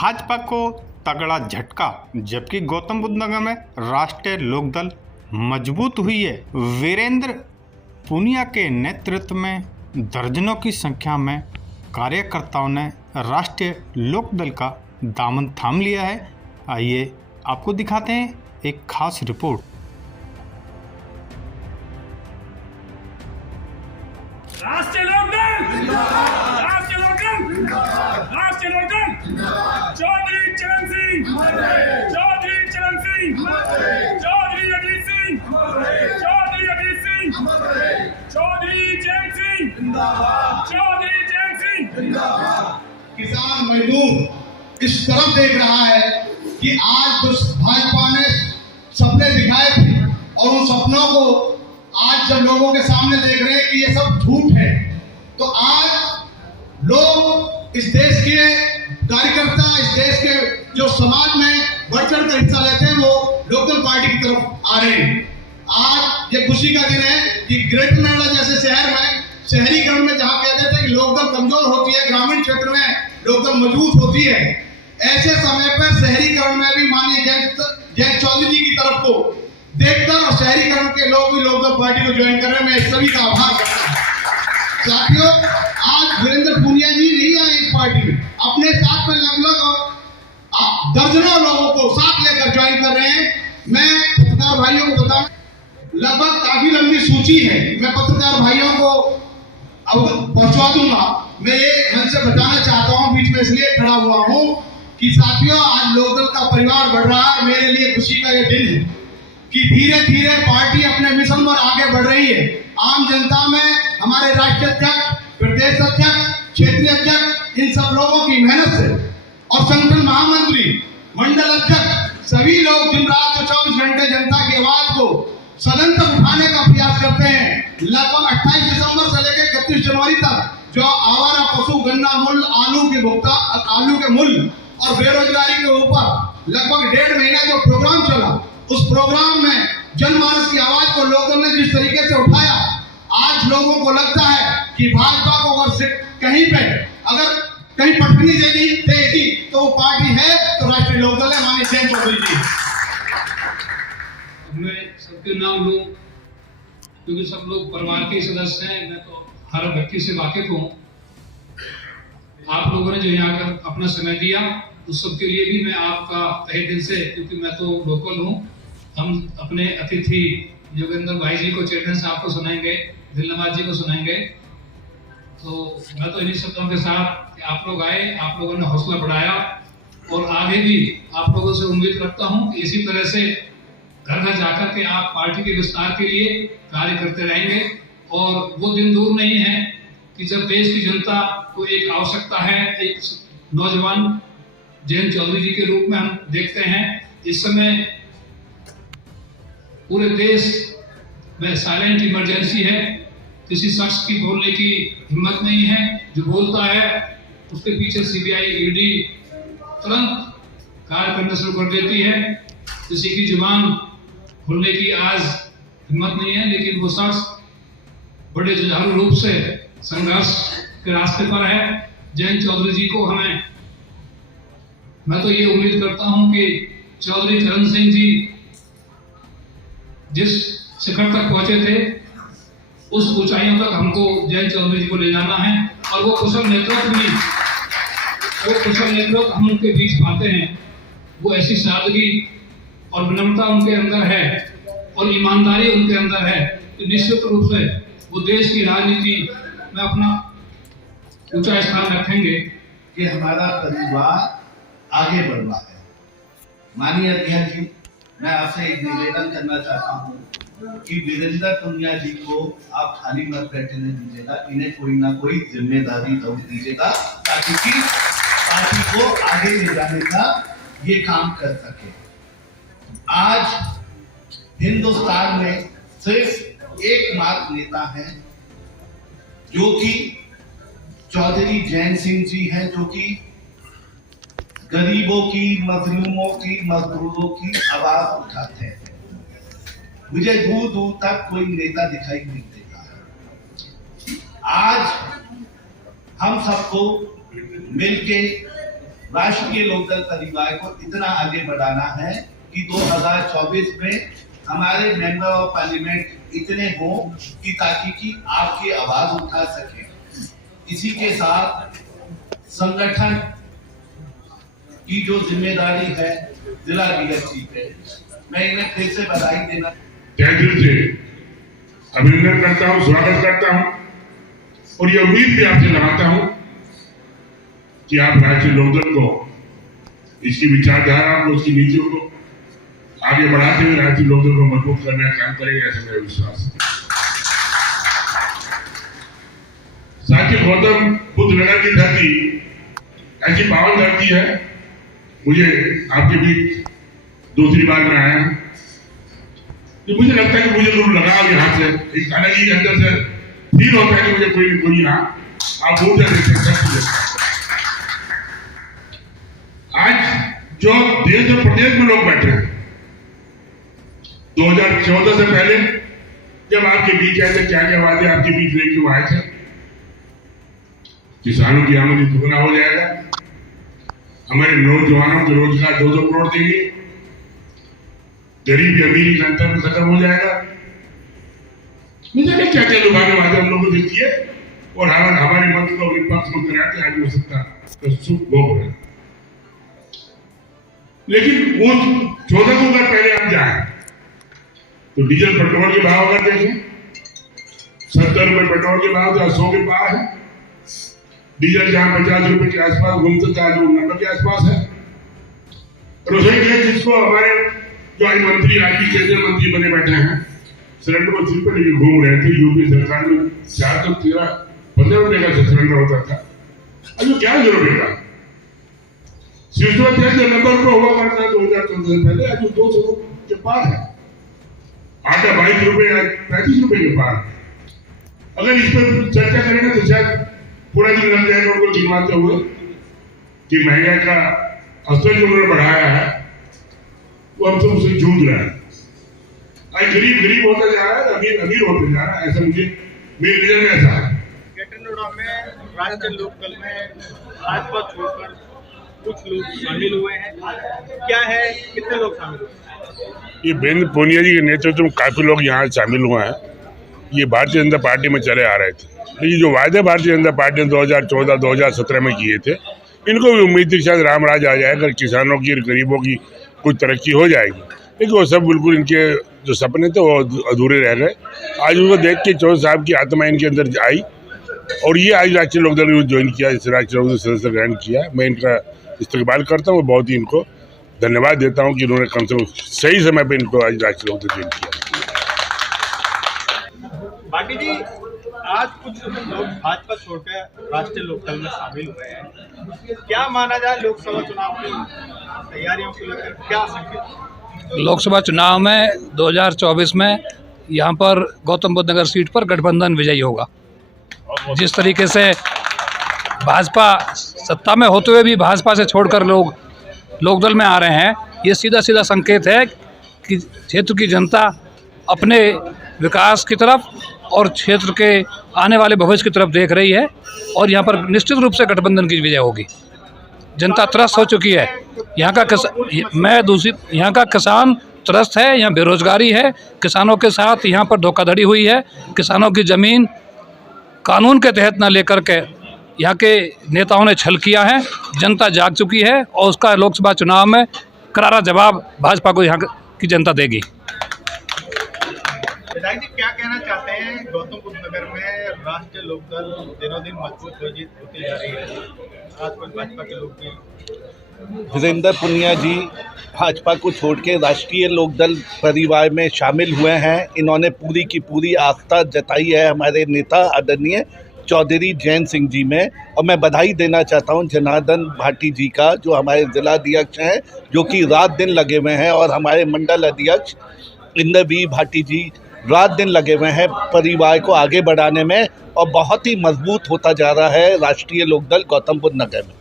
भाजपा को तगड़ा झटका, जबकि गौतम बुद्ध नगर में राष्ट्रीय लोकदल मजबूत हुई है। वीरेंद्र पुनिया के नेतृत्व में दर्जनों की संख्या में कार्यकर्ताओं ने राष्ट्रीय लोकदल का दामन थाम लिया है। आइए आपको दिखाते हैं एक खास रिपोर्ट। राष्ट्रीय लोकदल, राष्ट्रीय लोकदल, राष्ट्रीय लोकदल, चौधरी चरण सिंह, चौधरी चरण सिंह, चौधरी अजीत सिंह, चौधरी अजीत सिंह, चौधरी जैन सिंह, चौधरी जैन सिंह। किसान मजदूर इस तरफ देख रहा है कि आज जो भाजपा ने सपने दिखाए थे और उन सपनों को आज जब लोगों के सामने देख रहे हैं कि ये सब झूठ है, तो आज लोग इस देश के कार्यकर्ता, इस देश के जो समाज में बढ़ चढ़ कर हिस्सा लेते हैं, वो लोकल पार्टी की तरफ आ रहे हैं। आज ये खुशी का दिन है कि ग्रेटर नोएडा जैसे शहर में शहरीकरण में जहाँ कहते थे कि लोकदल कमजोर होती है, ग्रामीण क्षेत्र में लोकदल मजबूत होती है, ऐसे समय पर शहरीकरण में भी माननीय जयंत चौधरी जी की तरफ को देखकर और शहरीकरण के लोग भी लोकदल पार्टी को ज्वाइन कर रहे हैं। मैं सभी का आभार करता हूँ। साथियों, आज वीरेंद्र पुनिया जी नहीं आए इस पार्टी में, अपने साथ में लगभग दर्जनों लोगों को साथ लेकर ज्वाइन कर रहे हैं। मैं पत्रकार भाइयों को बताऊं, लगभग काफी लंबी सूची है, मैं पत्रकार भाइयों को पहुंचवा दूंगा। मैं ये मन से बताना चाहता हूँ, बीच में इसलिए खड़ा हुआ हूँ कि साथियों, आज लोकदल का परिवार बढ़ रहा है। मेरे लिए खुशी का ये दिन है कि धीरे धीरे पार्टी अपने मिशन पर आगे बढ़ रही है। आम जनता में हमारे राष्ट्रीय अध्यक्ष, प्रदेश अध्यक्ष, क्षेत्रीय अध्यक्ष, इन सब लोगों की मेहनत से और संगठन महामंत्री, मंडल अध्यक्ष, सभी लोग दिन रात 24 घंटे जनता की आवाज को सदन तक उठाने का प्रयास करते हैं। लगभग 28 दिसंबर से लेकर 31 जनवरी तक जो आवारा पशु, गन्ना मूल्य, आलू के मूल्य और बेरोजगारी के ऊपर लगभग 1.5 महीना जो प्रोग्राम चला, उस प्रोग्राम में जनमानस की आवाज को लोगों ने जिस तरीके से उठाया, आज लोगों को लगता है कि भाजपा को अगर कहीं पे अगर कहीं पटकनी देगी तो वो पार्टी है तो राष्ट्रीय लोकदल है, माननीय जयंत चौधरी जी। मैं सबके नाम लूं क्योंकि सब लोग परिवार के सदस्य हैं, मैं तो हर व्यक्ति से वाकिफ हूँ। आप लोगों ने जो यहाँ कर अपना समय दिया, उस सब के लिए भी मैं आपका तहे दिल से, क्योंकि मैं तो लोकल हूँ, हम अपने अतिथि योगेंद्र भाई जी को, चेतन साहब को सुनाएंगे, दिलनवाज जी को सुनाएंगे। तो मैं तो इन्हीं शब्दों के साथ कि आप लोग आए, आप लोगों ने हौसला बढ़ाया और आगे भी आप लोगों से उम्मीद रखता हूँ कि इसी तरह से घर घर जाकर के आप पार्टी के विस्तार के लिए कार्य करते रहेंगे। और वो दिन दूर नहीं है कि जब देश की जनता को एक आवश्यकता है, एक नौजवान जयंत चौधरी जी के रूप में हम देखते हैं। इस समय पूरे देश में साइलेंट इमरजेंसी है, किसी शख्स की बोलने की हिम्मत नहीं है, जो बोलता है उसके पीछे सीबीआई, ईडी तुरंत कार्य करना शुरू कर देती है। किसी की जुबान खोलने की आज हिम्मत नहीं है, लेकिन वो शख्स बड़े जुझारू रूप से संघर्ष के रास्ते पर है। जयंत चौधरी जी को मैं तो ये उम्मीद करता हूं कि चौधरी चरण सिंह जी जिस शिखर तक पहुंचे थे, उस ऊंचाइयों तक हमको जयंत चौधरी जी को ले जाना है। और वो कुशल नेतृत्व हम उनके बीच पाते हैं। वो ऐसी सादगी और विनम्रता उनके अंदर है और ईमानदारी उनके अंदर है कि निश्चित रूप से वो देश की राजनीति में अपना ऊंचा स्थान रखेंगे। कि हमारा परिवार आगे बढ़ रहा है। माननीय अध्यक्ष जी, मैं आपसे एक निवेदन करना चाहता हूँ कि वीरेंद्र पुनिया जी को आप खाली मत बैठने दीजिएगा, इन्हें कोई ना कोई जिम्मेदारी दो दीजिएगा ताकि पार्टी को आगे ले जाने का ये काम कर सके। आज हिंदुस्तान में सिर्फ एकमात्र नेता है जो कि चौधरी जैन सिंह जी हैं, जो कि गरीबों की, मजलूमों की, मजदूरों की आवाज उठाते हैं। मुझे दूर दूर तक कोई नेता दिखाई नहीं देता। आज हम सबको मिलके राष्ट्रीय लोकदल परिवार को इतना आगे बढ़ाना है कि 2024 में हमारे मेंबर ऑफ पार्लियामेंट इतने हों कि ताकि कि आपकी आवाज उठा सके। इसी के साथ संगठन की जो जिम्मेदारी है जिला अध्यक्ष जी पे, मैं इन्हें फिर से बधाई देना तहे दिल से अभिनंदन करता हूँ, स्वागत करता हूँ और ये उम्मीद भी आपसे लगाता हूँ कि आप राष्ट्रीय लोकदल को, इसकी विचारधारा को, उसकी नीतियों को आगे बढ़ाते हुए राष्ट्रीय लोकदल को मजबूत करने का काम करेंगे, ऐसा मेरा विश्वास है। साथ ही गौतम बुद्ध नगर की धरती ऐसी पावन धरती है, मुझे आपके बीच दूसरी बार में आया हूं, तो मुझे लगता है कि मुझे जरूर लगाव यहाँ से एक अलग ही अंदर से फील होता है कि मुझे कोई न कोई यहाँ आप ऊर्जा देते हैं। आज जो देश और प्रदेश में लोग बैठे हैं, 2014 से पहले जब आपके बीच आए थे, क्या क्या वादे आपके बीच लेके आए थे? किसानों की आमदनी दुगना हो जाएगा, हमारे नौजवानों को रोजगार 2-2 करोड़ देंगे, गरीबी अमीरी का अंतर खत्म हो जाएगा। मुझे क्या क्या लुभाने वादे हम लोगों से किए और हमारे मंत्र को विपक्ष में कराते आज हो सकता तो सुख भोग रहे। लेकिन वो 14 को अगर पहले हम जाए तो डीजल पेट्रोल के भाव अगर देखें, 70 रुपए पेट्रोल के भाव तो 100 के पार है। डीजल जहां 50 रुपए के आसपास घूमता था, जो 90 के आसपास है। रसोई गैस जिसको हमारे जो आज मंत्री, आज भी केंद्रीय मंत्री बने बैठे हैं, सिलेंडर को 30 रुपए लेके घूम रहे थे। यूपी सरकार में 4 तो 13-15 रुपए का सिलेंडर होता था, अभी 11 रुपए का। जो नंबर पर हुआ करता है 2014 से पहले, आज 200 के पार है। आटा 22 रुपए, 35 रुपए के पार। अगर इस पर चर्चा करेंगे तो शायद पूरा दिन लग जाएगा उनको गिनवाते हुए कि महंगाई का स्तर जो उन्होंने बढ़ाया है वो हम सब उसे जूझ रहे हैं। आज गरीब गरीब होता जा रहा है, अमीर अमीर होते जा रहा है, ऐसा मुझे मेरे नजर में ऐसा है। गठनोड़ा में राष्ट्रीय लोकदल में भाजपा छोड़कर कुछ लोग शामिल हुए हैं, क्या है, कितने लोग शामिल हुए? ये वीरेंद्र पूनिया जी के नेतृत्व में काफी लोग यहाँ शामिल हुए हैं। ये भारतीय जनता पार्टी में चले आ रहे थे, लेकिन जो वायदे भारतीय जनता पार्टी ने 2014-2017 में किए थे, इनको भी उम्मीद थी कि शायद रामराज आ जाएगा, किसानों की और गरीबों की कुछ तरक्की हो जाएगी, लेकिन वो सब बिल्कुल इनके जो सपने थे वो अधूरे रह गए। आज उनको देख के चौधरी साहब की आत्मा इनके अंदर आई और ये आज राष्ट्रीय लोकदल ने ज्वाइन किया, इस राष्ट्रीय लोकदल सदस्य ग्रहण किया। मैं इनका इस्तेकबाल करता हूँ, बहुत ही इनको धन्यवाद देता हूँ कि इन्होंने कम से कम सही समय पर इनको आज राष्ट्रीय लोकदल ज्वाइन किया। बाकी जी, आज कुछ लोग भाजपा छोड़कर राष्ट्रीय लोकदल में शामिल हुए हैं, क्या माना जाए लोकसभा चुनाव की तैयारियों को लेकर, क्या संकेत? लोकसभा चुनाव में 2024 में यहाँ पर गौतम बुद्ध नगर सीट पर गठबंधन विजयी होगा। जिस तरीके से भाजपा सत्ता में होते हुए भी भाजपा से छोड़कर लोग लोकदल में आ रहे हैं, ये सीधा सीधा संकेत है कि क्षेत्र की जनता अपने विकास की तरफ और क्षेत्र के आने वाले भविष्य की तरफ देख रही है और यहाँ पर निश्चित रूप से गठबंधन की विजय होगी। जनता त्रस्त हो चुकी है। यहाँ का किसान त्रस्त है, यहाँ बेरोजगारी है, किसानों के साथ यहाँ पर धोखाधड़ी हुई है, किसानों की ज़मीन कानून के तहत न लेकर के यहाँ के नेताओं ने छल किया है। जनता जाग चुकी है और उसका लोकसभा चुनाव में करारा जवाब भाजपा को यहाँ की जनता देगी। विधायक जी, क्या कहना चाहते हैं? गौतम बुद्ध नगर में राष्ट्रीय लोकदल दिनों दिन मजबूत होती जा रही है, आज कुछ भाजपा के लोग भी। वीरेंद्र पुनिया जी भाजपा को छोड़ के राष्ट्रीय लोकदल परिवार में शामिल हुए हैं। इन्होंने पूरी की पूरी आस्था जताई है हमारे नेता आदरणीय चौधरी जैन सिंह जी में, और मैं बधाई देना चाहता हूं जनार्दन भाटी जी का, जो हमारे जिला अध्यक्ष हैं, जो कि रात दिन लगे हुए हैं, और हमारे मंडल अध्यक्ष इंद्रवीर भाटी जी रात दिन लगे हुए हैं परिवार को आगे बढ़ाने में, और बहुत ही मजबूत होता जा रहा है राष्ट्रीय लोकदल गौतम बुद्ध नगर में।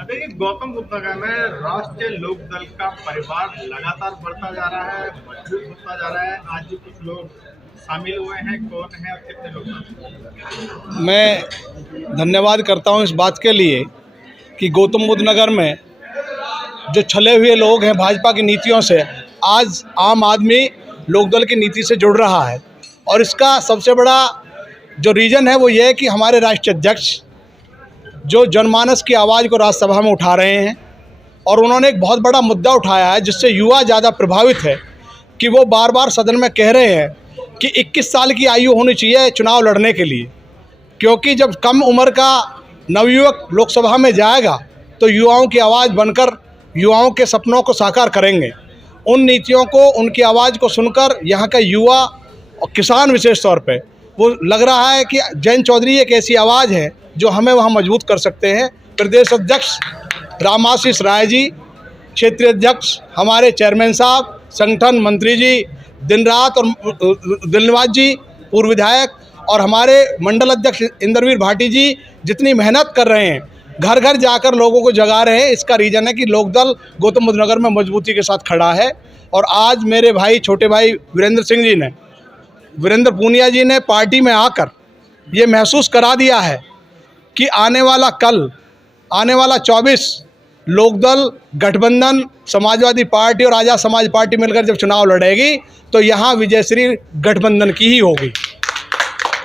देखिए, गौतम बुद्ध नगर में राष्ट्रीय लोकदल का परिवार लगातार बढ़ता जा रहा है, मजबूत होता जा रहा है। आज भी कुछ लोग शामिल हुए हैं, कौन है और कितने लोग? मैं धन्यवाद करता हूं इस बात के लिए कि गौतम बुद्ध नगर में जो छले हुए लोग हैं भाजपा की नीतियों से, आज आम आदमी लोकदल की नीति से जुड़ रहा है। और इसका सबसे बड़ा जो रीज़न है वो ये है कि हमारे राष्ट्रीय अध्यक्ष जो जनमानस की आवाज़ को राज्यसभा में उठा रहे हैं, और उन्होंने एक बहुत बड़ा मुद्दा उठाया है जिससे युवा ज़्यादा प्रभावित है कि वो बार बार सदन में कह रहे हैं कि 21 साल की आयु होनी चाहिए चुनाव लड़ने के लिए, क्योंकि जब कम उम्र का नवयुवक लोकसभा में जाएगा तो युवाओं की आवाज़ बनकर युवाओं के सपनों को साकार करेंगे। उन नीतियों को, उनकी आवाज़ को सुनकर यहाँ का युवा और किसान विशेष तौर पे वो लग रहा है कि जयंत चौधरी एक ऐसी आवाज़ है जो हमें वहाँ मजबूत कर सकते हैं। प्रदेश अध्यक्ष रामाशीष राय जी, क्षेत्रीय अध्यक्ष हमारे चेयरमैन साहब, संगठन मंत्री जी दिन रात, और दिलनवाज जी पूर्व विधायक, और हमारे मंडल अध्यक्ष इंद्रवीर भाटी जी जितनी मेहनत कर रहे हैं, घर घर जाकर लोगों को जगा रहे हैं। इसका रीज़न है कि लोकदल गौतम बुद्ध नगर में मजबूती के साथ खड़ा है। और आज मेरे भाई, छोटे भाई वीरेंद्र पूनिया जी ने पार्टी में आकर ये महसूस करा दिया है कि आने वाला 24 लोकदल गठबंधन, समाजवादी पार्टी और आज़ाद समाज पार्टी मिलकर जब चुनाव लड़ेगी तो यहाँ विजयश्री गठबंधन की ही होगी।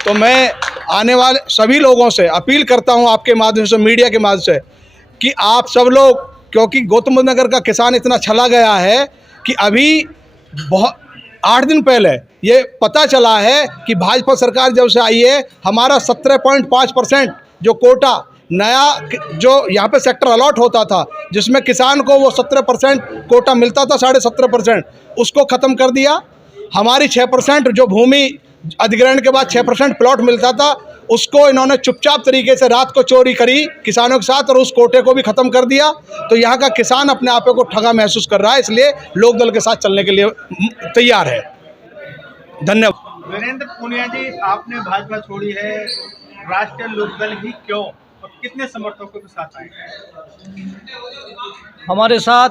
तो मैं आने वाले सभी लोगों से अपील करता हूँ, आपके माध्यम से, मीडिया के माध्यम से, कि आप सब लोग, क्योंकि गौतम बुद्ध नगर का किसान इतना छला गया है कि अभी 8 दिन पहले ये पता चला है कि भाजपा सरकार जब से आई है, हमारा 17.5% जो कोटा नया जो यहाँ पे सेक्टर अलॉट होता था, जिसमें किसान को वो 17% कोटा मिलता था, 17.5%, उसको ख़त्म कर दिया। हमारी 6% जो भूमि अधिग्रहण के बाद 6% प्लॉट मिलता था, उसको इन्होंने चुपचाप तरीके से रात को चोरी करी किसानों के साथ, और उस कोटे को भी ख़त्म कर दिया। तो यहाँ का किसान अपने आप को ठगा महसूस कर रहा है, इसलिए लोकदल के साथ चलने के लिए तैयार है। धन्यवाद। वीरेंद्र पूनिया जी, आपने भाजपा छोड़ी है, राष्ट्रीय लोकदल ही क्यों, और कितने समर्थकों के साथ आए हैं? हमारे साथ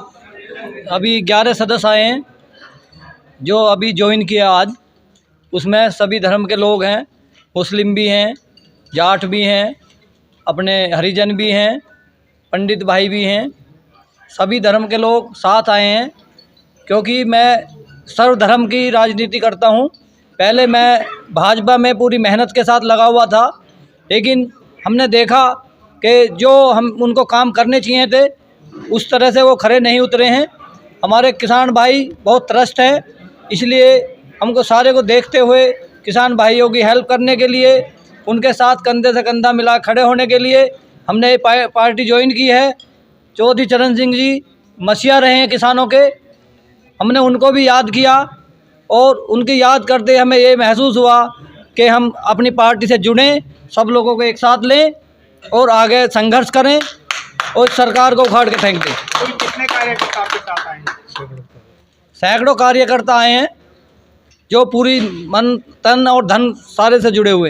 अभी 11 सदस्य आए हैं जो अभी ज्वाइन किया आज। उसमें सभी धर्म के लोग हैं, मुस्लिम भी हैं, जाट भी हैं, अपने हरिजन भी हैं, पंडित भाई भी हैं, सभी धर्म के लोग साथ आए हैं। क्योंकि मैं सर्वधर्म की राजनीति करता हूं। पहले मैं भाजपा में पूरी मेहनत के साथ लगा हुआ था, लेकिन हमने देखा कि जो हम उनको काम करने चाहिए थे उस तरह से वो खरे नहीं उतरे हैं। हमारे किसान भाई बहुत त्रस्त हैं, इसलिए हमको सारे को देखते हुए किसान भाइयों की हेल्प करने के लिए, उनके साथ कंधे से कंधा मिला खड़े होने के लिए हमने पार्टी ज्वाइन की है। चौधरी चरण सिंह जी मसीहा रहे हैं किसानों के, हमने उनको भी याद किया, और उनकी याद करते हमें ये महसूस हुआ कि हम अपनी पार्टी से जुड़ें, सब लोगों को एक साथ लें और आगे संघर्ष करें और सरकार को उखाड़ के फेंक दें। कुल कितने कार्यकर्ता आपके साथ आए हैं? सैकड़ों कार्यकर्ता आए हैं जो पूरी मन, तन और धन सारे से जुड़े हुए हैं।